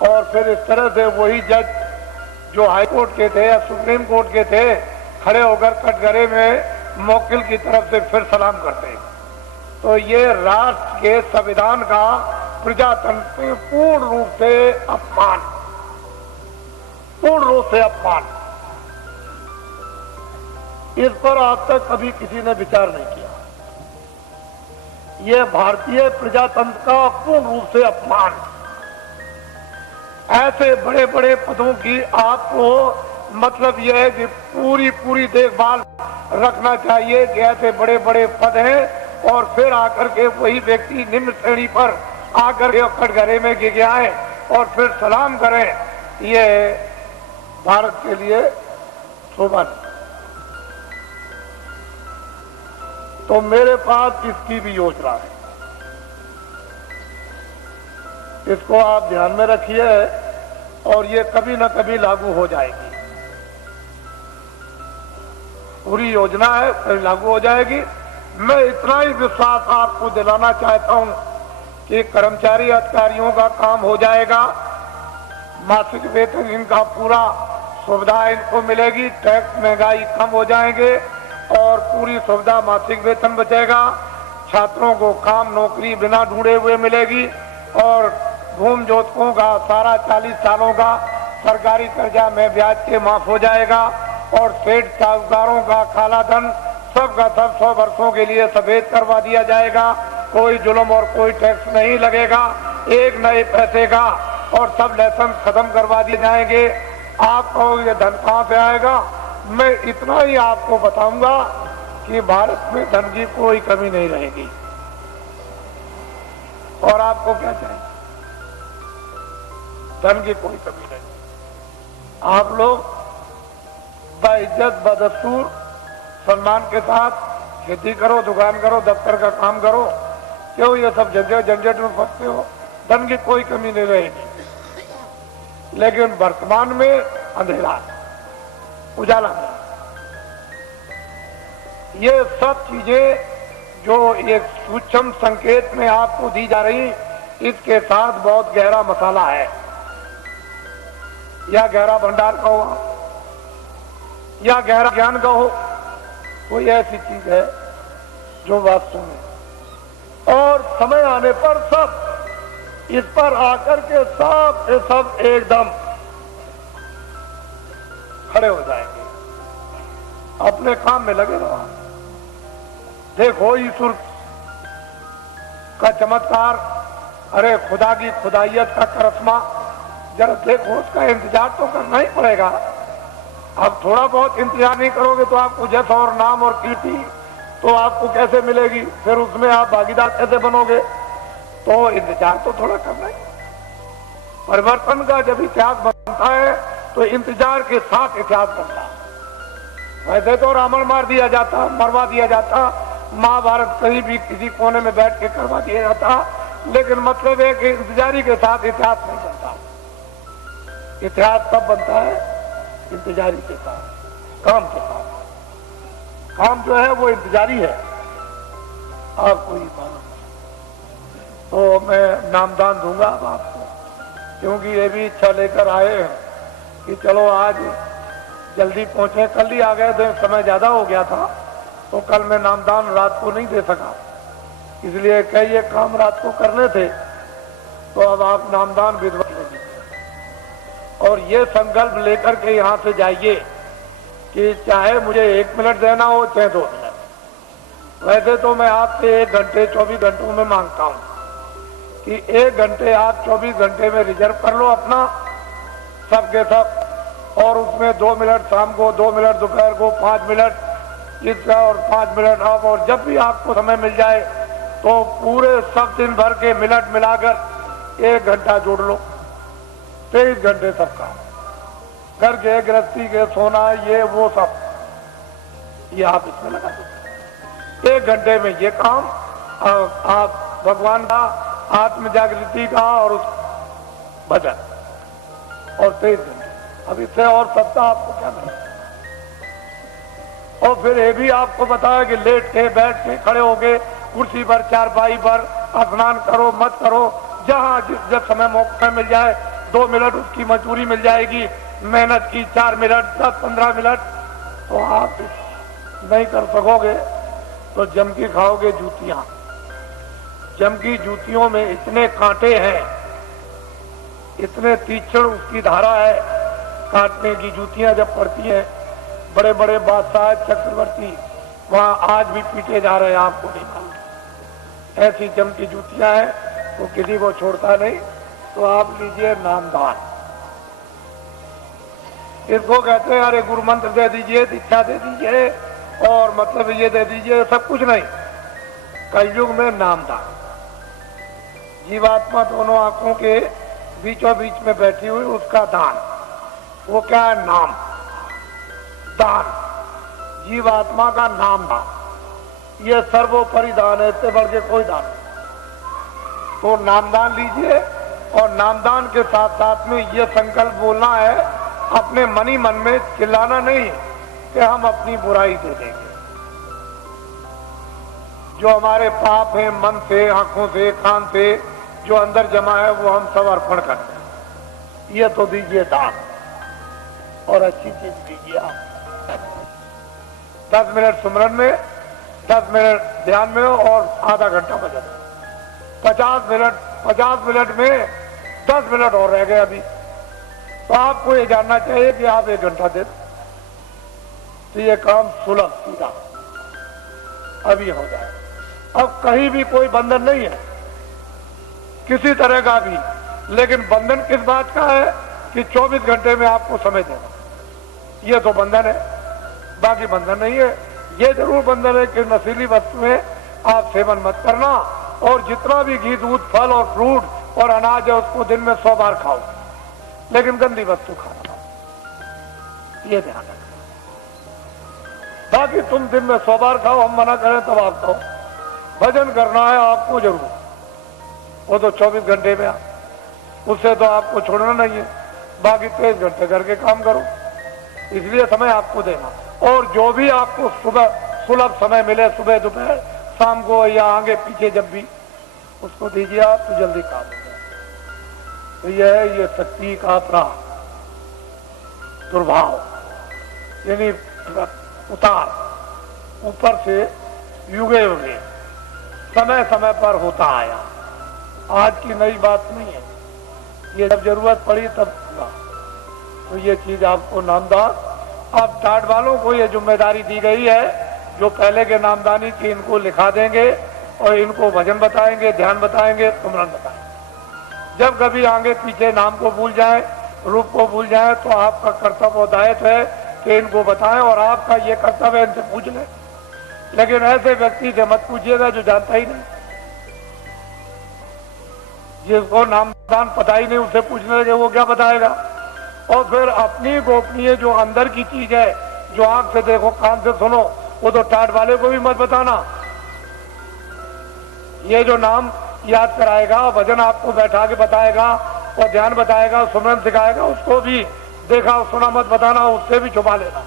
और फिर इस तरह से वही जज जो हाई कोर्ट के थे या सुप्रीम कोर्ट के थे खड़े होकर कटघरे में मौकिल की तरफ से फिर सलाम करते। तो ये राष्ट्र के संविधान का प्रजातंत्र में पूर्ण रूप से अपमान, पूर्ण रूप से अपमान। इस पर आज तक कभी किसी ने विचार नहीं किया। ये भारतीय प्रजातंत्र का पूर्ण रूप से अपमान। ऐसे बड़े बड़े पदों की आपको मतलब यह है कि पूरी देखभाल रखना चाहिए कि ऐसे बड़े बड़े पद हैं और फिर आकर के वही व्यक्ति निम्न श्रेणी पर आकर के कटघरे में गिर आए और फिर सलाम करें, ये भारत के लिए शोभा नहीं। तो मेरे पास इसकी भी योजना है, इसको आप ध्यान में रखिए और ये कभी न कभी लागू हो जाएगी। पूरी योजना है, कभी लागू हो जाएगी। मैं इतना ही विश्वास आपको दिलाना चाहता हूं कि कर्मचारी अधिकारियों का काम हो जाएगा, मासिक वेतन इनका पूरा सुविधा इनको मिलेगी, टैक्स महंगाई कम हो जाएंगे और पूरी सुविधा मासिक वेतन बचेगा। छात्रों को काम नौकरी बिना ढूंढे हुए मिलेगी और भूमि जोतकों का सारा 40 सालों का सरकारी कर्जा में ब्याज के माफ हो जाएगा और सेठ साहूकारों का काला धन सबका सब 100 वर्षों के लिए सफेद करवा दिया जाएगा। कोई जुल्म और कोई टैक्स नहीं लगेगा, एक नए पैसे का, और सब लाइसेंस खत्म करवा दिए जाएंगे। आपको ये धन कहां से आएगा? मैं इतना ही आपको बताऊंगा कि भारत में धन की कोई कमी नहीं रहेगी। और आपको क्या चाहिए? धन की कोई कमी नहीं। आप लोग बाइज्जत बदस्तूर सम्मान के साथ खेती करो, दुकान करो, दफ्तर का काम करो। क्यों ये सब झंझट में फंसते हो? धन की कोई कमी नहीं रहेगी। लेकिन वर्तमान में अंधेरा, उजाला नहीं। ये सब चीजें जो एक सूक्ष्म संकेत में आपको दी जा रही, इसके साथ बहुत गहरा मसाला है या गहरा भंडार का हो या गहरा ज्ञान का हो, कोई ऐसी चीज है जो वास्तव में, और समय आने पर सब इस पर आकर के सब एकदम खड़े हो जाएंगे, अपने काम में लगे रहो। देखो ईश्वर का चमत्कार, अरे खुदा की खुदाइयत का करिश्मा, जरा देखो, उसका इंतजार तो करना ही पड़ेगा। अब थोड़ा बहुत इंतजार नहीं करोगे तो आपको जस और नाम और कीर्ति तो आपको कैसे मिलेगी? फिर उसमें आप भागीदार कैसे बनोगे? तो इंतजार तो थोड़ा करना ही। परिवर्तन का जब इतिहास बनता है तो इंतजार के साथ इतिहास बनता है। वैसे तो रावण मार दिया जाता, मरवा दिया जाता, महाभारत कहीं भी किसी कोने में बैठ के करवा दिया जाता, लेकिन मतलब है कि इंतजारी के साथ इतिहास नहीं बनता। इतिहास तब बनता है इंतजारी के साथ, काम के साथ। काम जो है वो इंतजारी है, आपको ये मालूम। तो मैं नामदान दूंगा अब आपको, क्योंकि ये भी इच्छा लेकर आए हैं कि चलो आज जल्दी पहुंचे। कल ही आ गए थे, समय ज्यादा हो गया था, तो कल मैं नामदान रात को नहीं दे सका, इसलिए कई ये काम रात को करने थे। तो अब आप नामदान विधवा और ये संकल्प लेकर के यहाँ से जाइए कि चाहे मुझे 1 मिनट देना हो चाहे 2 मिनट। वैसे तो मैं आपसे 1 घंटे 24 घंटों में मांगता हूँ कि 1 घंटे आप 24 घंटे में रिजर्व कर लो अपना, सबके सब, और उसमें 2 मिनट शाम को, 2 मिनट दोपहर को, 5 मिनट इसका और 5 मिनट आप, और जब भी आपको समय मिल जाए तो पूरे सब दिन भर के मिनट मिलाकर 1 घंटा जोड़ लो। 23 घंटे तक का घर के गृहस्थी के सोना ये वो सब ये आप इसमें लगा दो। 1 घंटे में ये काम आप भगवान का, आत्म जागृति का और उस भजन, और 23 घंटे। अब इससे और सत्ता आपको क्या मिले? और फिर ये भी आपको बताया कि लेट के, बैठ के, खड़े हो गए, कुर्सी पर, चारपाई पर, स्नान करो मत करो, जहां जब समय मौका मिल जाए 2 मिनट उसकी मजदूरी मिल जाएगी, मेहनत की 4 मिनट 10-15 मिनट, तो आप नहीं कर सकोगे तो जम की खाओगे जूतियां। जम की जूतियों में इतने कांटे हैं, इतने तीक्ष्ण उसकी धारा है काटने की। जूतियां जब पड़ती हैं, बड़े बड़े बादशाह चक्रवर्ती वहां आज भी पीटे जा रहे हैं, आपको नहीं मालूम। ऐसी जम की जूतियां हैं, वो किसी को छोड़ता नहीं। तो आप लीजिए नामदान, इसको कहते हैं अरे गुरु मंत्र दे दीजिए, दीक्षा दे दीजिए और मतलब ये दे दीजिए, सब कुछ नहीं। कलयुग में नामदान। जीवात्मा दोनों आंखों के बीचों बीच में बैठी हुई, उसका दान, वो क्या है? नाम दान। जीवात्मा का नाम दान, ये सर्वोपरि दान है, इससे बढ़ के कोई दान नहीं। तो नामदान लीजिए और नामदान के साथ साथ में ये संकल्प बोलना है अपने मन ही मन में, चिल्लाना नहीं कि हम अपनी बुराई दे देंगे। जो हमारे पाप है मन से, आंखों से, कान से जो अंदर जमा है, वो हम सब अर्पण करते हैं। ये तो दीजिए दान और अच्छी चीज दीजिए आप। 10 मिनट सुमरन में, 10 मिनट ध्यान में और आधा घंटा भजन में। 50 मिनट में 10 मिनट और रह गए अभी, तो आपको ये जानना चाहिए कि आप 1 घंटा दे तो ये काम सुलभ सीधा अभी हो जाए। अब कहीं भी कोई बंधन नहीं है किसी तरह का भी, लेकिन बंधन किस बात का है कि 24 घंटे में आपको समय देना, ये तो बंधन है, बाकी बंधन नहीं है। ये जरूर बंधन है कि नशीली वस्तुएं आप सेवन मत करना, और जितना भी घी, दूध, फल और फ्रूट और अनाज है उसको दिन में 100 बार खाओ, लेकिन गंदी वस्तु खाना, ये ध्यान रखना। बाकी तुम दिन में 100 बार खाओ, हम मना करें तब आप खाओ। भजन करना है आपको जरूर, वो तो 24 घंटे में, उससे तो आपको छोड़ना नहीं है। बाकी 23 घंटे करके काम करो, इसलिए समय आपको देना। और जो भी आपको सुबह सुलभ समय मिले, सुबह दोपहर शाम को या आगे पीछे जब भी, उसको दीजिए आप, तो जल्दी काम हो जाए। तो यह है ये शक्ति का अपना दुर्भाव, यानी उतार ऊपर से युगे युगे समय समय पर होता आया। आज की नई बात नहीं है, ये जब जरूरत पड़ी तब हुआ। तो ये चीज आपको नामदान, अब टाट वालों को ये जिम्मेदारी दी गई है, जो पहले के नामदानी थी इनको लिखा देंगे और इनको भजन बताएंगे, ध्यान बताएंगे, सुमरन बताएंगे। जब कभी आगे पीछे नाम को भूल जाए, रूप को भूल जाए, तो आपका कर्तव्य और दायित्व है कि इनको बताएं, और आपका ये कर्तव्य है इनसे पूछ लें। लेकिन ऐसे व्यक्ति से मत पूछिएगा जो जानता ही नहीं, जिसको नामदान पता ही नहीं, उससे पूछने लगे वो क्या बताएगा। और फिर अपनी गोपनीय जो अंदर की चीज है, जो आंख से देखो, कान से सुनो, वो तो टाट वाले को भी मत बताना। ये जो नाम याद कराएगा, भजन आपको बैठा के बताएगा और ध्यान बताएगा, सुमरन सिखाएगा, उसको भी देखा सुना मत बताना, उससे भी छुपा लेना।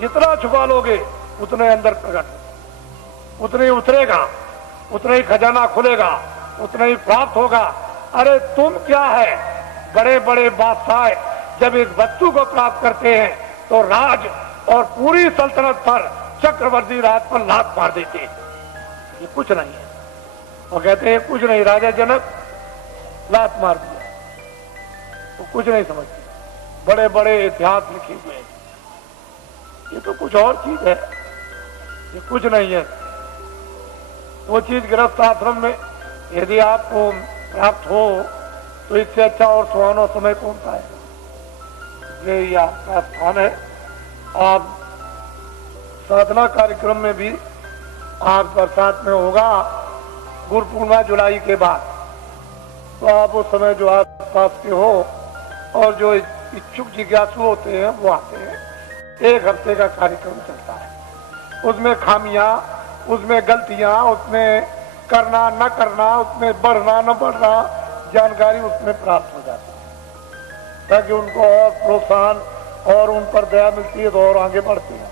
जितना छुपा लोगे उतने अंदर प्रकट, उतने ही उतरेगा, उतना ही खजाना खुलेगा, उतना ही प्राप्त होगा। अरे तुम क्या है, बड़े बड़े बादशाह जब इस वस्तु को प्राप्त करते हैं तो राज और पूरी सल्तनत पर, चक्रवर्ती राज पर लात मार देते हैं। ये कुछ नहीं है, वो कहते हैं कुछ नहीं, राजा जनक लात मार दिया, वो कुछ नहीं समझते। बड़े बड़े इतिहास लिखे हुए हैं, ये तो कुछ और चीज है, ये कुछ नहीं है। वो चीज गृहस्थ आश्रम में यदि आपको प्राप्त हो तो इससे अच्छा और सुहाना समय कौन सा है। ये आपका स्थान है। आप साधना कार्यक्रम में भी आप बरसात में होगा, गुरु पूर्णिमा जुलाई के बाद, तो आप उस समय जो आप पास के हो और जो इच्छुक जिज्ञासु होते हैं वो आते हैं। 1 हफ्ते का कार्यक्रम चलता है, उसमें खामियां, उसमें गलतियां, उसमें करना न करना, उसमें बढ़ना न बढ़ना, जानकारी उसमें प्राप्त हो जाती है, ताकि उनको और प्रोत्साहन और उन पर दया मिलती है तो और आगे बढ़ते हैं।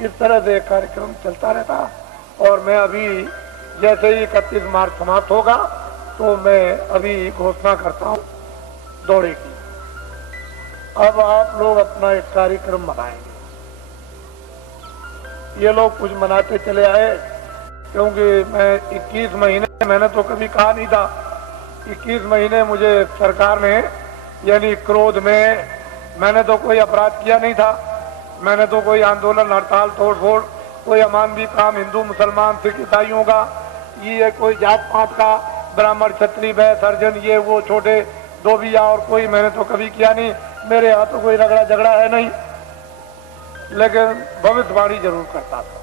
इस तरह से कार्यक्रम चलता रहता। और मैं अभी जैसे ही 31 मार्च समाप्त होगा तो मैं अभी घोषणा करता हूं दौड़े की। अब आप लोग अपना एक कार्यक्रम मनाएंगे। ये लोग कुछ मनाते चले आए, क्योंकि मैं 21 महीने, मैंने तो कभी कहा नहीं था, 21 महीने मुझे सरकार ने, यानी क्रोध में, मैंने तो कोई अपराध किया नहीं था, मैंने तो कोई आंदोलन, हड़ताल, तोड़फोड़, कोई अमानवीय काम हिंदू मुसलमान सिख ईसाइयों का, ये कोई जात पात का, ब्राह्मण क्षत्रिय वैश्य हरिजन, ये वो छोटे धोबिया और कोई, मैंने तो कभी किया नहीं। मेरे यहाँ तो कोई रगड़ा झगड़ा है नहीं, लेकिन भविष्यवाणी जरूर करता था।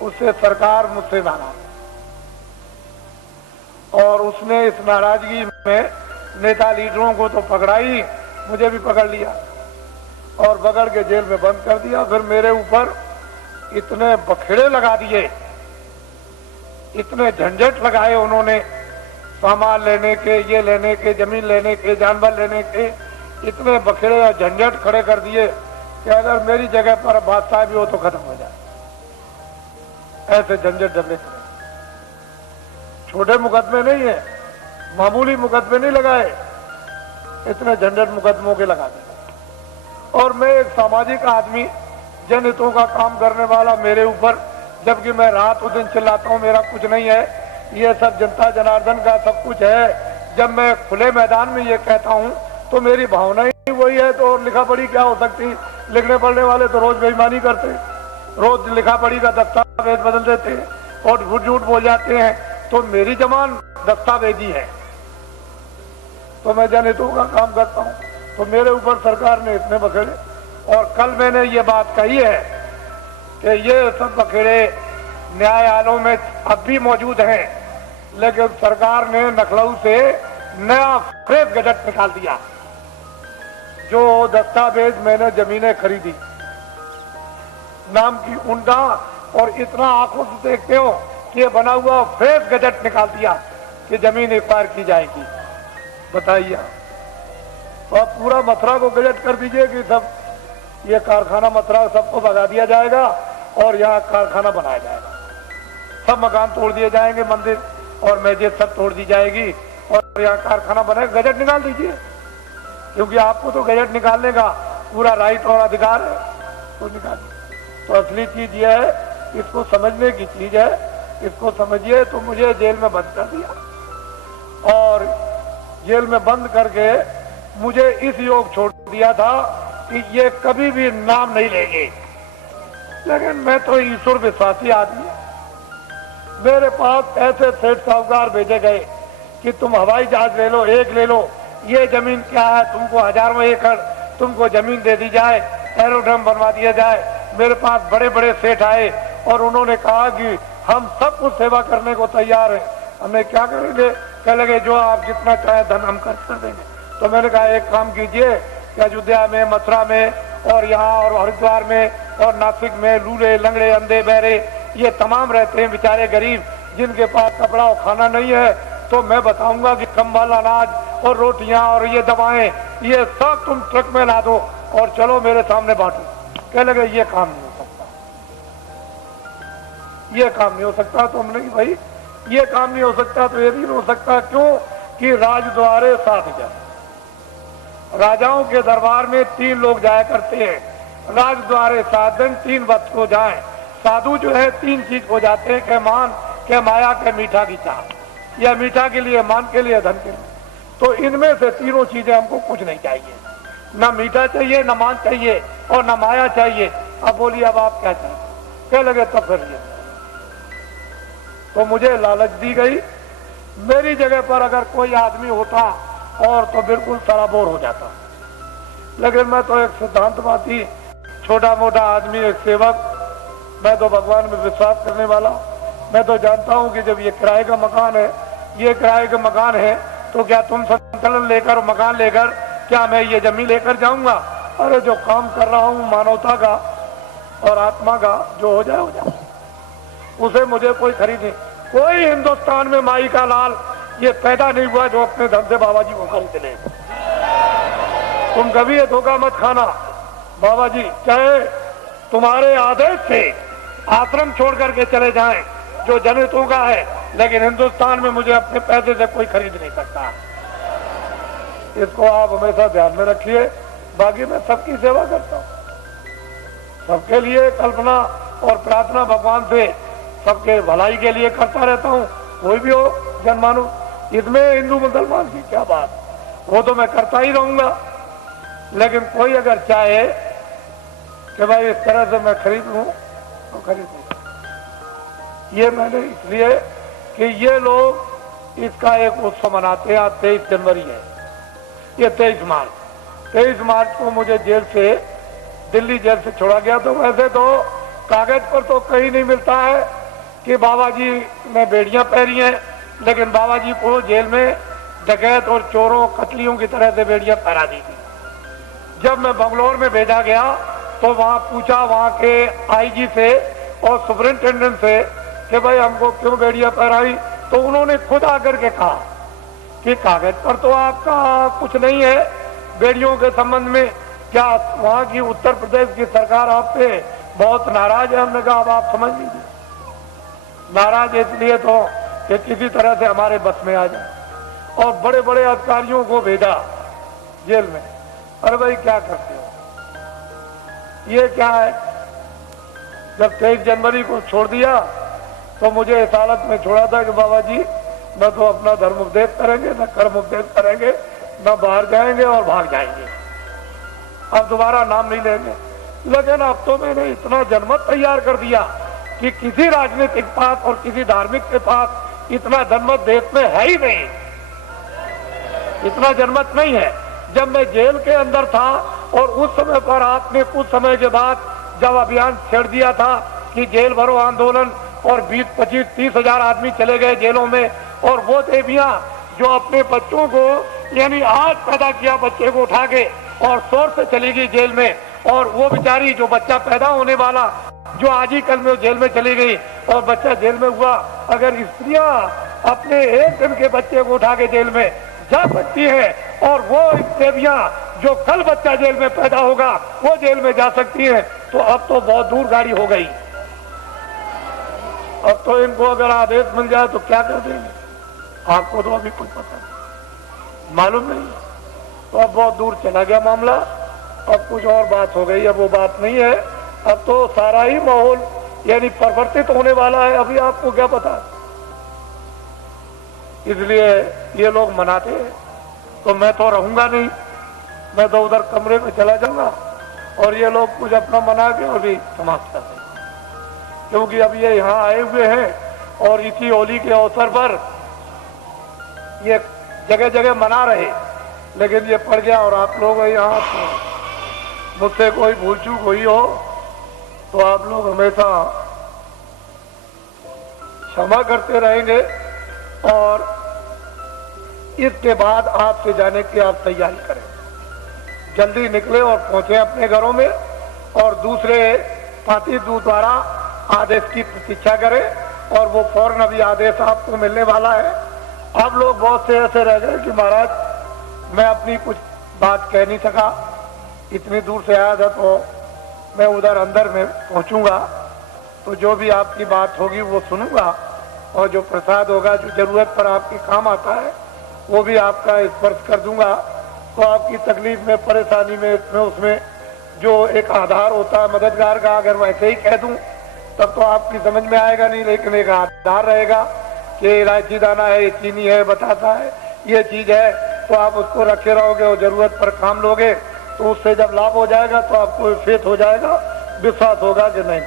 उससे सरकार मुझसे नाराज, और उसने इस नाराजगी में नेता लीडरों को तो पकड़ा ही, मुझे भी पकड़ लिया और पकड़ के जेल में बंद कर दिया। फिर मेरे ऊपर इतने बखेड़े लगा दिए, इतने झंझट लगाए उन्होंने, सामान लेने के, ये लेने के, जमीन लेने के, जानवर लेने के, इतने बखेड़े और झंझट खड़े कर दिए कि अगर मेरी जगह पर बादशाह भी हो तो खत्म हो जाए। ऐसे झंझट डरने खड़े, छोटे मुकदमे नहीं है, मामूली मुकदमे नहीं लगाए, इतने झंझट मुकदमों के लगा दिए। और मैं एक सामाजिक आदमी, जनहितों का काम करने वाला, मेरे ऊपर, जबकि मैं रात दिन चिल्लाता हूं मेरा कुछ नहीं है, ये सब जनता जनार्दन का सब कुछ है। जब मैं खुले मैदान में ये कहता हूं तो मेरी भावना ही वही है, तो और लिखा पढ़ी क्या हो सकती। लिखने पढ़ने वाले तो रोज बेईमानी करते, रोज लिखा पढ़ी का दस्तावेज बदल देते और झूठ झूठ बोल जाते हैं। तो मेरी जबान दस्तावेजी है, तो मैं जनहितों का काम करता हूं, तो मेरे ऊपर सरकार ने इतने बखेड़े। और कल मैंने ये बात कही है कि ये सब बखेड़े न्यायालयों में अब भी मौजूद हैं, लेकिन सरकार ने लखनऊ से नया फ्रेश गजट निकाल दिया। जो दस्तावेज मैंने जमीनें खरीदी नाम की उनका, और इतना आंखों से देखते हो कि ये बना हुआ फ्रेश गजट निकाल दिया कि जमीन एक्वायर की जाएगी। बताइए, तो आप पूरा मथुरा को गजट कर दीजिए कि सब ये कारखाना मथुरा सबको भगा दिया जाएगा और यहाँ कारखाना बनाया जाएगा, सब मकान तोड़ दिए जाएंगे, मंदिर और मस्जिद सब तोड़ दी जाएगी और यहाँ कारखाना बनेगा। गजट निकाल दीजिए, क्योंकि आपको तो गजट निकालने का पूरा राइट और अधिकार है, तो निकालिए। तो असली चीज ये है, इसको समझने की चीज है, इसको समझिए। तो मुझे जेल में बंद कर दिया और जेल में बंद करके मुझे इस योग छोड़ दिया था कि ये कभी भी नाम नहीं लेंगे। लेकिन मैं तो ईश्वर विश्वासी आदमी, मेरे पास ऐसे सेठ साहूकार भेजे गए कि तुम हवाई जहाज ले लो, एक ले लो, ये जमीन क्या है, तुमको हजारों एकड़ तुमको जमीन दे दी जाए, एरोड्रम बनवा दिया जाए। मेरे पास बड़े बड़े सेठ आए और उन्होंने कहा कि हम सब कुछ सेवा करने को तैयार हैं, हमें क्या करेंगे। कह लगे जो आप जितना चाहे धन हम खर्च कर देंगे। तो मैंने कहा एक काम कीजिए कि अयोध्या में, मथुरा में और यहाँ और हरिद्वार में और नासिक में लूले लंगड़े अंधे बहरे ये तमाम रहते हैं बेचारे गरीब, जिनके पास कपड़ा और खाना नहीं है, तो मैं बताऊंगा कि कंबल, अनाज और रोटियां और ये दवाएं, ये सब तुम ट्रक में ला दो और चलो मेरे सामने बांटो। कह लगे ये काम नहीं हो सकता, ये काम नहीं हो सकता। तो हमने कि भाई ये काम नहीं हो सकता तो ये भी नहीं हो सकता। क्यों कि राजद्वारे 7 जन, राजाओं के दरबार में 3 लोग जाया करते हैं, राजद्वारे 7 जन 3 वक्त को जाए। साधु जो है 3 चीज को जाते हैं, के मान, के माया, के मीठा की चाह। या मीठा के लिए, मान के लिए, धन के लिए। तो इनमें से तीनों चीजें हमको कुछ नहीं चाहिए, ना मीठा चाहिए, ना मान चाहिए और ना माया चाहिए। अब बोलिए अब आप क्या चाहिए। कह लगे तब फिर ये, तो मुझे लालच दी गई। मेरी जगह पर अगर कोई आदमी होता और तो बिल्कुल सराबोर हो जाता, लेकिन मैं तो एक सिद्धांतवादी, छोटा मोटा आदमी, एक सेवक, मैं तो भगवान में विश्वास करने वाला। मैं तो जानता हूं कि जब ये किराए का मकान है, ये किराए का मकान है, तो क्या तुम संतुलन लेकर, मकान लेकर, क्या मैं ये जमीन लेकर जाऊंगा? अरे जो काम कर रहा हूं मानवता का और आत्मा का, जो हो जाए उसे मुझे कोई खरीद नहीं। कोई हिंदुस्तान में माई का लाल ये पैदा नहीं हुआ जो अपने धन से बाबा जी को खरीद ले। तुम कभी ये धोखा मत खाना। बाबा जी चाहे तुम्हारे आदेश से आश्रम छोड़ करके चले जाएं, जो जनहितों का है, लेकिन हिंदुस्तान में मुझे अपने पैसे से कोई खरीद नहीं सकता। इसको आप हमेशा ध्यान में रखिए। बाकी मैं सबकी सेवा करता हूँ, सबके लिए कल्पना और प्रार्थना भगवान से सबके भलाई के लिए करता रहता हूँ। कोई भी हो जनमानुष, इसमें हिंदू मुसलमान की क्या बात, वो तो मैं करता ही रहूंगा। लेकिन कोई अगर चाहे कि भाई इस तरह से मैं खरीद लूं तो खरीद लूं। ये मैंने इसलिए कि ये लोग इसका एक उत्सव मनाते हैं। आज 23 जनवरी है, ये 23 मार्च को मुझे जेल से, दिल्ली जेल से छोड़ा गया। तो वैसे तो कागज पर तो कहीं नहीं मिलता है कि बाबा जी ने बेड़ियां पहनी हैं, लेकिन बाबा जी को जेल में डकैत और चोरों कतलियों की तरह से बेड़ियां पहरा दी थी। जब मैं बंगलौर में भेजा गया तो वहां पूछा वहां के आईजी से और सुपरिंटेंडेंट से कि भाई हमको क्यों बेड़ियां पहराई, तो उन्होंने खुद आकर के कहा कि कागज पर तो आपका कुछ नहीं है बेड़ियों के संबंध में, क्या वहां की उत्तर प्रदेश की सरकार आपसे बहुत नाराज है। हमने कहा अब आप समझ लीजिए, नाराज इसलिए तो कि किसी तरह से हमारे बस में आ जाए। और बड़े बड़े अधिकारियों को भेजा जेल में। अरे भाई क्या करते हो, ये क्या है। जब 23 जनवरी को छोड़ दिया तो मुझे इस हालत में छोड़ा था कि बाबा जी न तो अपना धर्म उपदेश करेंगे, न कर्म उपदेश करेंगे, न बाहर जाएंगे और भाग जाएंगे, अब दोबारा नाम नहीं लेंगे। लेकिन अब तो मैंने इतना जनमत तैयार कर दिया कि किसी राजनीतिक पास और किसी धार्मिक के पास इतना जनमत देश में है ही नहीं, इतना जनमत नहीं है। जब मैं जेल के अंदर था और उस समय पर आपने कुछ समय के बाद जब अभियान छेड़ दिया था कि जेल भरो आंदोलन, और 20, 25, 30 हजार आदमी चले गए जेलों में, और वो देवियां जो अपने बच्चों को, यानी आज पैदा किया बच्चे को उठा के और शोर से चली गई जेल में, और वो बेचारी जो बच्चा पैदा होने वाला जो आज ही कल में जेल में चली गई और बच्चा जेल में हुआ। अगर स्त्रियां अपने एक दिन के बच्चे को उठा के जेल में जा सकती है और वो देवियां जो कल बच्चा जेल में पैदा होगा वो जेल में जा सकती है, तो अब तो बहुत दूर गाड़ी हो गई। अब तो इनको अगर आदेश मिल जाए तो क्या कर देंगे, आपको तो अभी कुछ पता नहीं, मालूम नहीं। तो अब बहुत दूर चला गया मामला, अब कुछ और बात हो गई। अब वो बात नहीं है, अब तो सारा ही माहौल यानी परिवर्तित होने वाला है, अभी आपको क्या पता। इसलिए ये लोग मनाते हैं तो मैं तो रहूंगा नहीं, मैं तो उधर कमरे में चला जाऊंगा और ये लोग कुछ अपना मना के और भी समाप्त कर देंगे। क्योंकि अब ये यहाँ आए हुए हैं और इसी होली के अवसर पर ये जगह जगह मना रहे, लेकिन ये पड़ गया। और आप लोग यहाँ मुझसे कोई भूल चूक हुई हो तो आप लोग हमेशा क्षमा करते रहेंगे। और इसके बाद आपसे जाने की आप तैयारी करें, जल्दी निकले और पहुंचे अपने घरों में, और दूसरे पार्टी द्वारा आदेश की प्रतीक्षा करें। और वो फौरन अभी आदेश आपको मिलने वाला है। अब लोग बहुत से ऐसे रह गए कि महाराज मैं अपनी कुछ बात कह नहीं सका, इतनी दूर से आया था, तो मैं उधर अंदर में पहुंचूंगा तो जो भी आपकी बात होगी वो सुनूंगा, और जो प्रसाद होगा जो जरूरत पर आपके काम आता है वो भी आपका स्पर्श कर दूंगा। तो आपकी तकलीफ में, परेशानी में, इसमें उसमें जो एक आधार होता है मददगार का, अगर वैसे ही कह दूं तब तो आपकी समझ में आएगा नहीं, लेकिन एक आधार रहेगा कि इलायची दाना है, ये चीनी है, बतासा है, ये चीज है, तो आप उसको रखे रहोगे और जरूरत पर काम लोगे तो उससे जब लाभ हो जाएगा तो आपको फेथ हो जाएगा, विश्वास होगा कि नहीं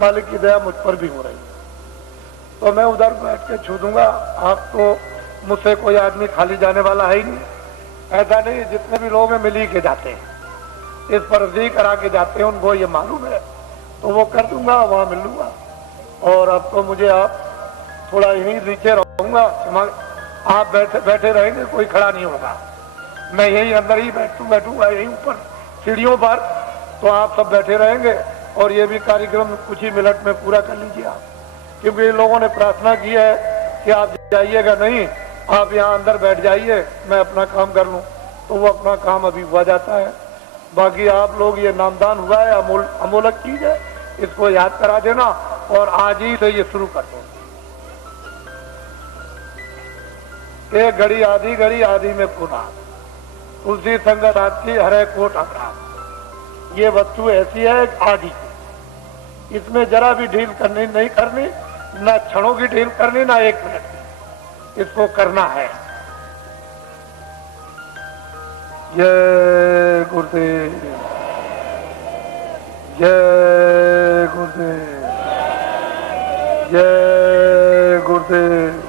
मालिक की दया मुझ पर भी हो रही है। तो मैं उधर बैठ के छू दूंगा। आप तो मुझसे कोई आदमी खाली जाने वाला है ही नहीं, ऐसा नहीं, जितने भी लोग हैं मिल ही के जाते हैं, इस पर अर्जी करा के जाते हैं, उनको ये मालूम है, तो वो कर दूंगा, वहां मिल लूंगा। और अब तो मुझे आप थोड़ा यहीं नीचे रहूंगा, आप बैठे रहेंगे, कोई खड़ा नहीं होगा, मैं यहीं अंदर ही बैठूंगा यहीं ऊपर सीढ़ियों पर, तो आप सब बैठे रहेंगे। और ये भी कार्यक्रम कुछ ही मिनट में पूरा कर लीजिए आप, क्योंकि इन लोगों ने प्रार्थना की है कि आप जाइएगा नहीं, आप यहाँ अंदर बैठ जाइए, मैं अपना काम कर लूँ, तो वो अपना काम अभी हुआ जाता है। बाकी आप लोग, ये नामदान हुआ है, अमोलक चीज है, इसको याद करा देना और आज ही से ये शुरू कर दो। एक घड़ी आधी में पूरा। तुलसी संगत आपकी हरे कोट अपराध। ये वस्तु ऐसी है आदि की, इसमें जरा भी ढील करनी नहीं करनी, ना क्षणों की ढील करनी, ना एक मिनट की, इसको करना है। जय गुरुदेव, जय गुरुदेव, जय गुरुदेव।